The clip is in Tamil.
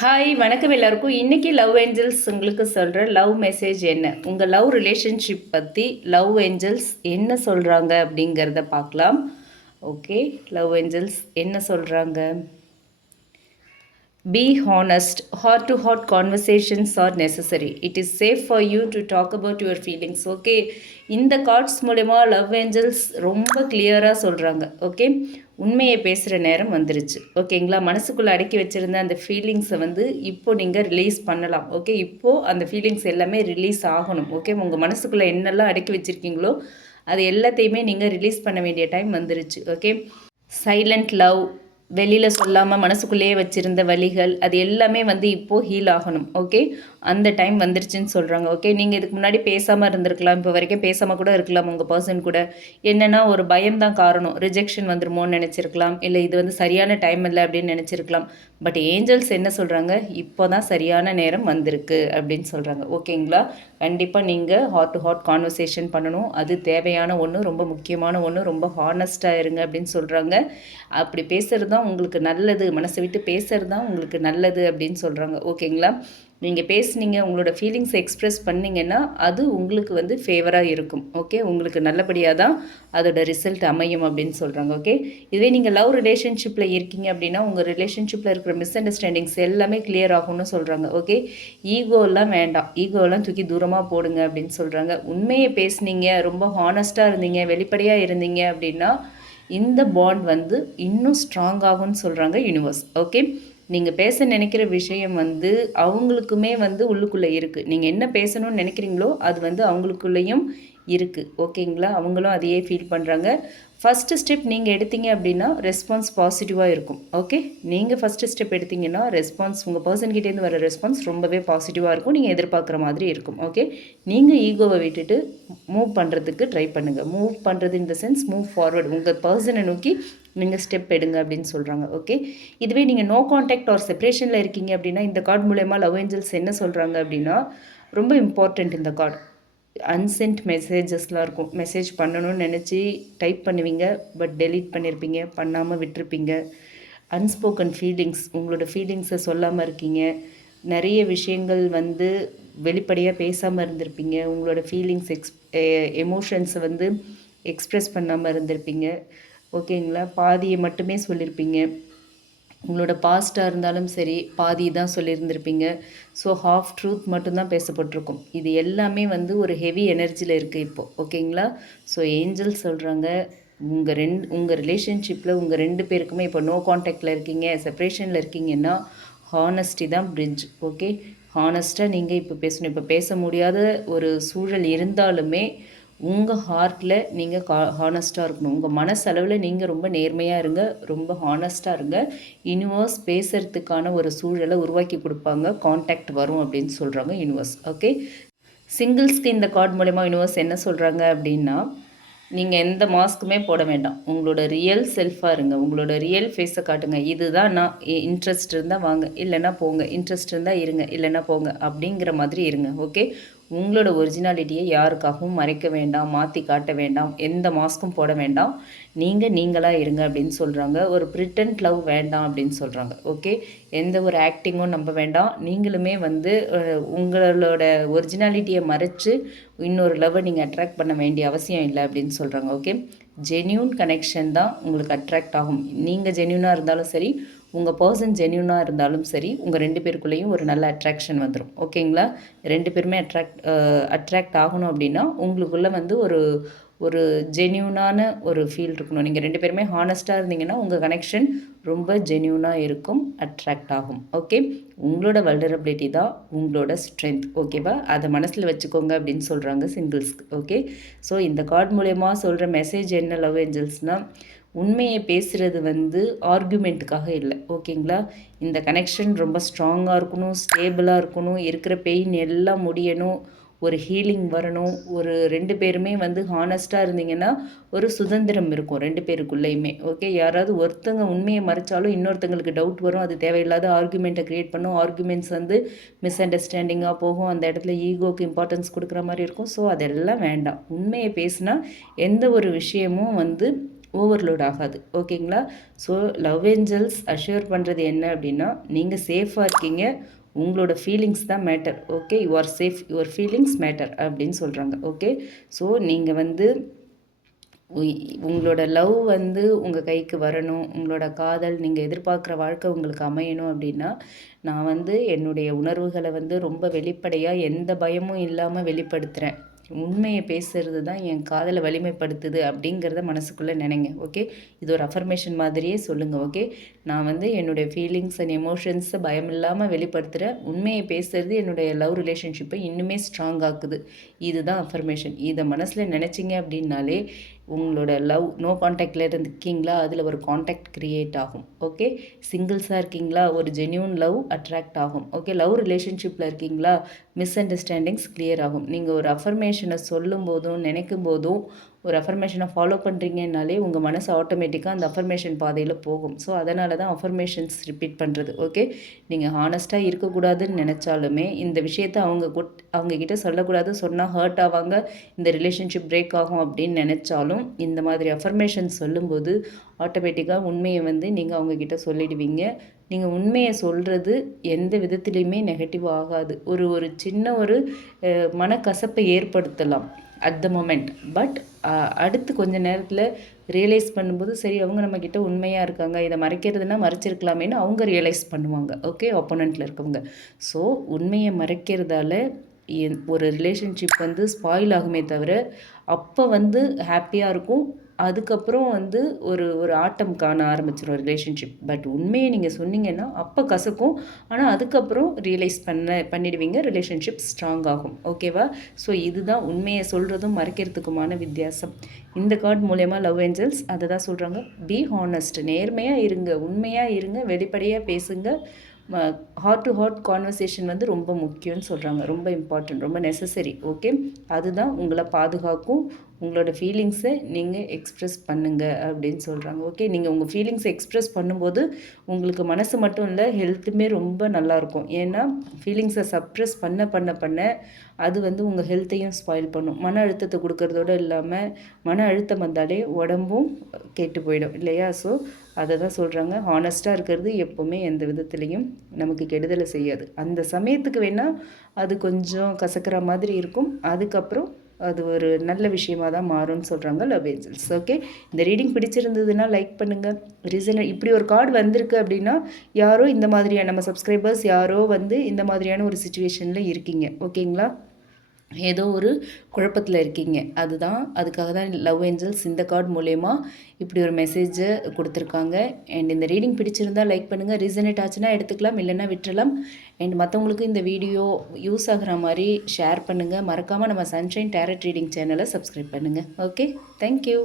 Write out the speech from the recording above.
ஹாய் வணக்கம் எல்லாருக்கும். இன்றைக்கி லவ் ஏஞ்சல்ஸ் உங்களுக்கு சொல்கிற லவ் மெசேஜ் என்ன? உங்கள் லவ் ரிலேஷன்ஷிப் பற்றி லவ் ஏஞ்சல்ஸ் என்ன சொல்கிறாங்க அப்படிங்கிறத பார்க்கலாம். ஓகே லவ் ஏஞ்சல்ஸ் என்ன சொல்கிறாங்க be honest heart to heart conversations are necessary it is safe for you to talk about your feelings okay இந்த கார்ட்ஸ் மூலயமா லவ் ஏஞ்சல்ஸ் ரொம்ப கிளியராக சொல்கிறாங்க ஓகே உண்மையை பேசுகிற நேரம் வந்துருச்சு. ஓகேங்களா? மனசுக்குள்ளே அடக்கி வச்சுருந்த அந்த ஃபீலிங்ஸை வந்து இப்போ நீங்கள் ரிலீஸ் பண்ணலாம். ஓகே? இப்போது அந்த ஃபீலிங்ஸ் எல்லாமே ரிலீஸ் ஆகணும். ஓகே? உங்கள் மனசுக்குள்ளே என்னெல்லாம் அடக்கி வச்சுருக்கீங்களோ அது எல்லாத்தையுமே நீங்கள் ரிலீஸ் பண்ண வேண்டிய டைம் வந்துருச்சு. ஓகே? சைலண்ட் லவ் வெளியில் சொல்லாமல் மனசுக்குள்ளேயே வச்சுருந்த வலிகள் அது எல்லாமே வந்து இப்போது ஹீல் ஆகணும் ஓகே அந்த டைம் வந்துருச்சுன்னு சொல்கிறாங்க ஓகே நீங்கள் இதுக்கு முன்னாடி பேசாமல் இருந்திருக்கலாம் இப்போ வரைக்கும் பேசாமல் கூட இருக்கலாம் உங்கள் பர்சன் கூட. என்னென்னா ஒரு பயம்தான் காரணம். ரிஜெக்ஷன் வந்துருமோன்னு நினச்சிருக்கலாம் இல்லை இது வந்து சரியான டைம் இல்லை அப்படின்னு நினச்சிருக்கலாம். பட் ஏஞ்சல்ஸ் என்ன சொல்கிறாங்க இப்போ தான் சரியான நேரம் வந்திருக்கு அப்படின்னு சொல்கிறாங்க ஓகேங்களா? கண்டிப்பாக நீங்கள் ஹார்ட் டு ஹார்ட் கான்வர்சேஷன் பண்ணணும். அது தேவையான ஒன்று ரொம்ப முக்கியமான ஒன்று ரொம்ப ஹானஸ்ட்டாக இருங்க அப்படின்னு சொல்கிறாங்க அப்படி பேசுகிறது தான் உங்களுக்கு நல்லது. மனசை விட்டு பேசுகிறது தான் உங்களுக்கு நல்லது அப்படின்னு சொல்கிறாங்க ஓகேங்களா? நீங்கள் பேசுனீங்க உங்களோட ஃபீலிங்ஸை எக்ஸ்ப்ரெஸ் பண்ணிங்கன்னா அது உங்களுக்கு வந்து ஃபேவராக இருக்கும். ஓகே உங்களுக்கு நல்லபடியாக தான் அதோட ரிசல்ட் அமையும் அப்படின்னு சொல்கிறாங்க ஓகே இதுவே நீங்கள் லவ் ரிலேஷன்ஷிப்பில் இருக்கீங்க அப்படின்னா உங்கள் ரிலேஷன்ஷிப்பில் இருக்கிற மிஸ் அண்டர்ஸ்டாண்டிங்ஸ் எல்லாமே கிளியர் ஆகும்னு சொல்கிறாங்க ஓகே ஈகோலாம் வேண்டாம். ஈகோலாம் தூக்கி தூரமாக போடுங்க அப்படின்னு சொல்கிறாங்க உண்மையை பேசுனீங்க ரொம்ப ஹானஸ்ட்டாக இருந்தீங்க வெளிப்படையாக இருந்தீங்க அப்படின்னா இந்த பாண்ட் வந்து இன்னும் ஸ்ட்ராங் ஆகும்னு சொல்கிறாங்க யூனிவர்ஸ் ஓகே நீங்கள் பேச நினைக்கிற விஷயம் வந்து அவங்களுக்குமே வந்து உள்ளுக்குள்ளே இருக்குது நீங்கள் என்ன பேசணும்னு நினைக்கிறீங்களோ அது வந்து அவங்களுக்குள்ளேயும் இருக்குது ஓகேங்களா? அவங்களும் அதையே ஃபீல் பண்ணுறாங்க ஃபஸ்ட்டு ஸ்டெப் நீங்கள் எடுத்தீங்க அப்படின்னா ரெஸ்பான்ஸ் பாசிட்டிவாக இருக்கும். ஓகே? நீங்கள் ஃபஸ்ட்டு ஸ்டெப் எடுத்தீங்கன்னா ரெஸ்பான்ஸ் உங்கள் பர்சன்கிட்டேருந்து வர ரெஸ்பான்ஸ் ரொம்பவே பாசிட்டிவாக இருக்கும். நீங்கள் எதிர்பார்க்குற மாதிரி இருக்கும். ஓகே? நீங்கள் ஈகோவை விட்டுட்டு மூவ் பண்ணுறதுக்கு ட்ரை பண்ணுங்கள் மூவ் பண்ணுறது in the sense move forward உங்கள் பர்சனை நோக்கி நீங்கள் ஸ்டெப் எடுங்க அப்படின்னு சொல்கிறாங்க ஓகே இதுவே நீங்கள் நோ காண்டாக்ட் ஆர் செப்ரேஷனில் இருக்கீங்க அப்படின்னா இந்த கார்டு மூலயமா லவ் ஏஞ்சல்ஸ் என்ன சொல்கிறாங்க அப்படின்னா ரொம்ப இம்பார்ட்டண்ட் இந்த கார்டு அன்சென்ட் மெசேஜஸ்லாம் இருக்கும். மெசேஜ் பண்ணணும்னு நினச்சி டைப் பண்ணுவீங்க பட் டெலீட் பண்ணியிருப்பீங்க பண்ணாமல் விட்டுருப்பீங்க. அன்ஸ்போக்கன் ஃபீலிங்ஸ் உங்களோட ஃபீலிங்ஸை சொல்லாமல் இருக்கீங்க. நிறைய விஷயங்கள் வந்து வெளிப்படையாக பேசாமல் இருந்திருப்பீங்க. உங்களோட ஃபீலிங்ஸ் எக்ஸ் எமோஷன்ஸை வந்து எக்ஸ்ப்ரெஸ் பண்ணாமல் இருந்திருப்பீங்க. ஓகேங்களா? பாதியை மட்டுமே சொல்லியிருப்பீங்க உங்களோட பாஸ்ட்டாக இருந்தாலும் சரி பாதி தான் சொல்லியிருந்திருப்பீங்க ஸோ ஹாஃப் ட்ரூத் மட்டும்தான் பேசப்பட்டிருக்கும். இது எல்லாமே வந்து ஒரு ஹெவி எனர்ஜியில் இருக்குது இப்போது ஓகேங்களா? ஸோ ஏஞ்சல் சொல்கிறாங்க உங்கள் ரெண்டு உங்கள் ரிலேஷன்ஷிப்பில் உங்கள் ரெண்டு பேருக்குமே இப்போ நோ காண்டாக்டில் இருக்கீங்க செப்ரேஷனில் இருக்கீங்கன்னா ஹானஸ்டி தான் பிரிட்ஜ் ஓகே ஹானஸ்ட்டாக நீங்கள் இப்போ பேசணும். இப்போ பேச முடியாத ஒரு சூழல் இருந்தாலுமே உங்கள் ஹார்ட்டில் நீங்கள் கா ஹானஸ்ட்டாக இருக்கணும். உங்கள் மனசளவில் நீங்கள் ரொம்ப நேர்மையாக இருங்க ரொம்ப ஹானஸ்ட்டாக இருங்க. யூனிவர்ஸ் பேசுகிறதுக்கான ஒரு சூழலை உருவாக்கி கொடுப்பாங்க. காண்டாக்ட் வரும் அப்படின்னு சொல்கிறாங்க யூனிவர்ஸ் ஓகே சிங்கிள்ஸ்க்கு இந்த கார்டு மூலயமா யூனிவர்ஸ் என்ன சொல்கிறாங்க அப்படின்னா நீங்கள் எந்த மாஸ்க்குமே போட வேண்டாம். உங்களோட ரியல் செல்ஃபாக இருங்க. உங்களோட ரியல் ஃபேஸை காட்டுங்க. இதுதான் நான் இன்ட்ரெஸ்ட் இருந்தால் வாங்க. இல்லைன்னா போங்க. இன்ட்ரெஸ்ட் இருந்தால் இருங்க. இல்லைன்னா போங்க. அப்படிங்கிற மாதிரி இருங்க. ஓகே உங்களோட ஒரிஜினாலிட்டியை யாருக்காகவும் மறைக்க வேண்டாம் மாற்றி காட்ட வேண்டாம் எந்த மாஸ்க்கும் போட வேண்டாம். நீங்கள் நீங்களாக இருங்க அப்படின்னு சொல்கிறாங்க ஒரு ப்ரிட்டன்ட் லவ் வேண்டாம் அப்படின்னு சொல்கிறாங்க ஓகே எந்த ஒரு ஆக்டிங்கும் நம்ப வேண்டாம். நீங்களுமே வந்து உங்களோட ஒரிஜினாலிட்டியை மறைச்சு இன்னொரு லவ்வை நீங்கள் அட்ராக்ட் பண்ண வேண்டிய அவசியம் இல்லை அப்படின்னு சொல்கிறாங்க ஓகே ஜென்யூன் கனெக்ஷன் தான் உங்களுக்கு அட்ராக்ட் ஆகும். நீங்கள் ஜென்யூனாக இருந்தாலும் சரி உங்கள் பர்சன் ஜென்யூனாக இருந்தாலும் சரி உங்கள் ரெண்டு பேருக்குள்ளேயும் ஒரு நல்ல அட்ராக்ஷன் வந்துடும் ஓகேங்களா ரெண்டு பேருமே அட்ராக்ட் அட்ராக்ட் ஆகணும் அப்படின்னா உங்களுக்குள்ளே வந்து ஒரு ஒரு ஜென்யூனான ஒரு ஃபீல் இருக்கணும். நீங்கள் ரெண்டு பேருமே ஹானஸ்ட்டாக இருந்தீங்கன்னா உங்கள் கனெக்ஷன் ரொம்ப ஜென்யூனாக இருக்கும் அட்ராக்ட் ஆகும். ஓகே உங்களோட வல்டரபிலிட்டி தான் உங்களோட ஸ்ட்ரென்த் ஓகேவா அதை மனசில் வச்சுக்கோங்க அப்படின்னு சொல்கிறாங்க சிங்கிள்ஸ்க்கு ஓகே ஸோ இந்த கார்டு மூலயமா சொல்கிற மெசேஜ் என்ன லவ் ஏஞ்சல்ஸ்னால் உண்மையை பேசுகிறது வந்து ஆர்குமெண்ட்டுக்காக இல்லை. ஓகேங்களா? இந்த கனெக்ஷன் ரொம்ப ஸ்ட்ராங்காக இருக்கணும் ஸ்டேபிளாக இருக்கணும் இருக்கிற பெயின் எல்லாம் முடியணும் ஒரு ஹீலிங் வரணும். ஒரு ரெண்டு பேருமே வந்து ஹானஸ்ட்டாக இருந்தீங்கன்னா ஒரு சுதந்திரம் இருக்கும் ரெண்டு பேருக்குள்ளேயுமே. ஓகே? யாராவது ஒருத்தங்க உண்மையை மறைச்சாலும் இன்னொருத்தங்களுக்கு டவுட் வரும். அது தேவையில்லாத ஆர்குமெண்ட்டை க்ரியேட் பண்ணும். ஆர்குமெண்ட்ஸ் வந்து மிஸ் அண்டர்ஸ்டாண்டிங்காக போகும். அந்த இடத்துல ஈகோக்கு இம்பார்ட்டன்ஸ் கொடுக்குற மாதிரி இருக்கும். ஸோ அதெல்லாம் வேண்டாம். உண்மையை பேசினா எந்த ஒரு விஷயமும் வந்து ஓவர்லோட் ஆகாது. ஓகேங்களா ஸோ லவ் ஏஞ்சல்ஸ் அஷ்யூர் பண்ணுறது என்ன அப்படின்னா நீங்கள் சேஃபாக இருக்கீங்க. உங்களோட ஃபீலிங்ஸ் தான் matter okay you are safe your feelings matter அப்படின்னு சொல்கிறாங்க ஓகே ஸோ நீங்கள் வந்து உங்களோட லவ் வந்து உங்கள் கைக்கு வரணும். உங்களோட காதல் நீங்கள் எதிர்பார்க்குற வாழ்க்கை உங்களுக்கு அமையணும் அப்படின்னா நான் வந்து என்னுடைய உணர்வுகளை வந்து ரொம்ப வெளிப்படையாக எந்த பயமும் இல்லாமல் வெளிப்படுத்துகிறேன் உண்மையை பேசுறது தான் என் காதலை வலிமைப்படுத்துது அப்படிங்கிறத மனசுக்குள்ளே நினைங்க ஓகே இது ஒரு அஃபர்மேஷன் மாதிரியே சொல்லுங்கள் ஓகே நான் வந்து என்னுடைய ஃபீலிங்ஸ் அண்ட் எமோஷன்ஸை பயம் இல்லாமல் வெளிப்படுத்துகிறேன் உண்மையை பேசுறது என்னுடைய லவ் ரிலேஷன்ஷிப்பை இன்னுமே ஸ்ட்ராங் ஆக்குது. இதுதான் அஃபர்மேஷன் இதை மனசில் நினச்சிங்க அப்படின்னாலே உங்களோட லவ் நோ காண்டாக்டில் இருக்கீங்களா அதில் ஒரு காண்டாக்ட் க்ரியேட் ஆகும் ஓகே சிங்கிள்ஸாக இருக்கீங்களா? ஒரு ஜென்யூன் லவ் அட்ராக்ட் ஆகும் ஓகே லவ் ரிலேஷன்ஷிப்பில் இருக்கீங்களா? மிஸ் அண்டர்ஸ்டாண்டிங்ஸ் கிளியர் ஆகும். நீங்கள் ஒரு அஃபர்மேஷனை சொல்லும் போதும் நினைக்கும் போதும் ஒரு அஃபர்மேஷனை ஃபாலோ பண்ணுறீங்கனாலே உங்கள் மனசு ஆட்டோமேட்டிக்காக அந்த அஃபர்மேஷன் பாதையில் போகும். ஸோ அதனால தான் அஃபர்மேஷன்ஸ் ரிப்பீட் பண்ணுறது ஓகே நீங்கள் ஹானஸ்ட்டாக இருக்கக்கூடாதுன்னு நினச்சாலுமே இந்த விஷயத்த அவங்க குட் அவங்கக்கிட்ட சொல்லக்கூடாது சொன்னால் ஹர்ட் ஆவாங்க இந்த ரிலேஷன்ஷிப் பிரேக் ஆகும் அப்படின்னு நினச்சாலும் இந்த மாதிரி அஃபர்மேஷன் சொல்லும்போது ஆட்டோமேட்டிக்காக உண்மையை வந்து நீங்கள் அவங்கக்கிட்ட சொல்லிடுவீங்க. நீங்கள் உண்மையை சொல்கிறது எந்த விதத்துலேயுமே நெகட்டிவ் ஆகாது. ஒரு ஒரு சின்ன ஒரு மனக்கசப்பை ஏற்படுத்தலாம் அட் த மொமெண்ட் பட் அடுத்து கொஞ்ச நேரத்தில் ரியலைஸ் பண்ணும்போது சரி அவங்க நம்மக்கிட்ட உண்மையாக இருக்காங்க இதை மறைக்கிறதுனா மறைச்சிருக்கலாமேன்னு அவங்க ரியலைஸ் பண்ணுவாங்க. ஓகே ஒப்போனண்ட்டில் இருக்கவங்க. ஸோ உண்மையை மறைக்கிறதால ஒரு ரிலேஷன்ஷிப் வந்து ஸ்பாயில் ஆகுமே தவிர அப்போ வந்து ஹாப்பியாக இருக்கும் அதுக்கப்புறம் வந்து ஒரு ஒரு ஆட்டம் காண ஆரம்பிச்சிடும் ரிலேஷன்ஷிப் பட் உண்மையை நீங்கள் சொன்னீங்கன்னா அப்போ கசக்கும். ஆனால் அதுக்கப்புறம் ரியலைஸ் பண்ண பண்ணிடுவீங்க. ரிலேஷன்ஷிப் ஸ்ட்ராங் ஆகும். ஓகேவா ஸோ இதுதான் உண்மையை சொல்கிறதும் மறைக்கிறதுக்குமான வித்தியாசம். இந்த கார்டு மூலயமா லவ் ஏஞ்சல்ஸ் அதை தான் சொல்கிறாங்க பி ஹானஸ்ட் நேர்மையாக இருங்க. உண்மையாக இருங்க. வெளிப்படையாக பேசுங்க. ஹார்ட் டு ஹார்ட் கான்வர்சேஷன் வந்து ரொம்ப முக்கியம்னு சொல்கிறாங்க ரொம்ப இம்பார்ட்டன்ட் ரொம்ப நெசசரி ஓகே அதுதான் உங்களை பாதுகாக்கும். உங்களோட ஃபீலிங்ஸை நீங்கள் எக்ஸ்ப்ரெஸ் பண்ணுங்கள் அப்படின்னு சொல்கிறாங்க ஓகே நீங்கள் உங்கள் ஃபீலிங்ஸை எக்ஸ்ப்ரெஸ் பண்ணும்போது உங்களுக்கு மனசு மட்டும் இல்லை ஹெல்த்துமே ரொம்ப நல்லாயிருக்கும் ஏன்னா ஃபீலிங்ஸை சப்ரெஸ் பண்ண பண்ண பண்ண அது வந்து உங்கள் ஹெல்த்தையும் ஸ்பாயில் பண்ணும். மன அழுத்தத்தை கொடுக்கறதோடு இல்லாமல் மன அழுத்தம் வந்தாலே உடம்பும் கெட்டு போயிடும் இல்லையா? ஸோ அதை தான் சொல்கிறாங்க ஹானஸ்ட்டாக இருக்கிறது எப்போவுமே எந்த விதத்துலேயும் நமக்கு கெடுதலை செய்யாது. அந்த சமயத்துக்கு வேணால் அது கொஞ்சம் கசக்கிற மாதிரி இருக்கும். அதுக்கப்புறம் அது ஒரு நல்ல விஷயமாக தான் மாறும்னு சொல்கிறாங்க லவ் ஏஞ்சல்ஸ் ஓகே இந்த ரீடிங் பிடிச்சிருந்ததுன்னா லைக் பண்ணுங்கள் ரீசன் இப்படி ஒரு கார்டு வந்திருக்கு அப்படின்னா யாரோ இந்த மாதிரியான நம்ம சப்ஸ்கிரைபர்ஸ் யாரோ வந்து இந்த மாதிரியான ஒரு சுச்சுவேஷனில் இருக்கீங்க. ஓகேங்களா ஏதோ ஒரு குழப்பத்தில் இருக்கீங்க. அதுதான் அதுக்காக தான் லவ் ஏஞ்சல்ஸ் இந்த கார்டு மூலயமா இப்படி ஒரு மெசேஜை கொடுத்துருக்காங்க. அண்ட் இந்த ரீடிங் பிடிச்சிருந்தால் லைக் பண்ணுங்கள் ரீசனேட் ஆச்சுன்னா எடுத்துக்கலாம் இல்லைன்னா விட்டுறலாம். அண்ட் மற்றவங்களுக்கு இந்த வீடியோ யூஸ் ஆகிற மாதிரி ஷேர் பண்ணுங்கள் மறக்காமல் நம்ம சன்ஷைன் டேரட் ரீடிங் சேனலை சப்ஸ்கிரைப் பண்ணுங்கள் ஓகே தேங்க்யூ